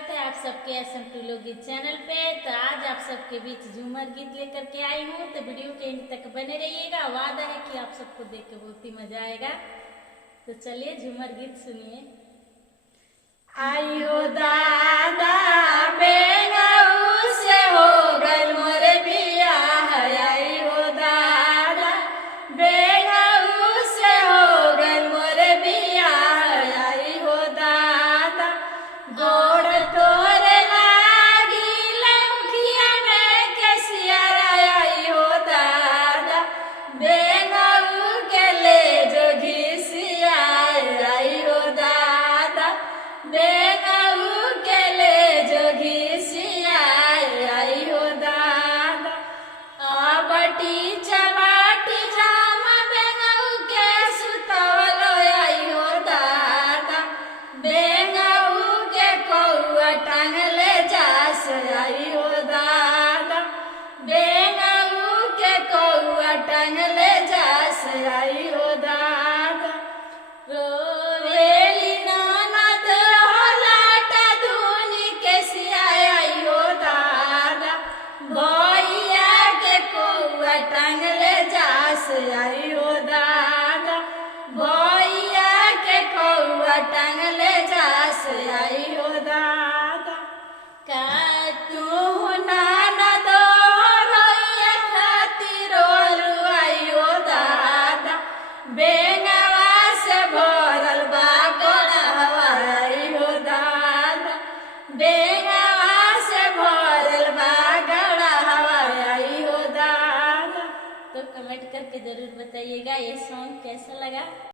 स्वागत है आप सबके SM टू लोकगीत चैनल पे। तो आज आप सबके बीच झूमर गीत लेकर के आई हूँ, तो वीडियो के एंड तक बने रहिएगा। वादा है कि आप सबको देख के बहुत ही मजा आएगा। तो चलिए झूमर गीत सुनिए। आई हो दादा बेंगऊ से हो गल मोर बियाह, आई हो दादा बेंगऊ से हो गल मोर बियाह, आई हो दादा गोड़ तोरे लागी लौकिया में केसियर, आई हो दादा बेंगऊ के ले जो घिसिया, आई हो दादा बेंगऊ के ले जो घिसिया, आई हो दादा आबटी चबाटी जामा बेंगऊ के सुतवलो, आई हो दादा बेंगऊ के कौआ टांगले जास, आई हो दादा बेंगऊ के कौआ टांगले जास, आई हो दादा रोवेली ननद होलाटा धुनी के सिया, आई हो दादा भैया के कौआ टांगले जास, आई हो दादा भैया के कौआ टांगले जास, आई हो दादा का तू ननद रोइया खातिर रोलू, आई हो दादा बेंगवा से भरल बा गड़हवा, आई हो दादा बेंगवा से भरल बा गड़हवा, आई हो दादा। तो कमेंट करके जरूर बताइएगा ये सॉन्ग कैसा लगा।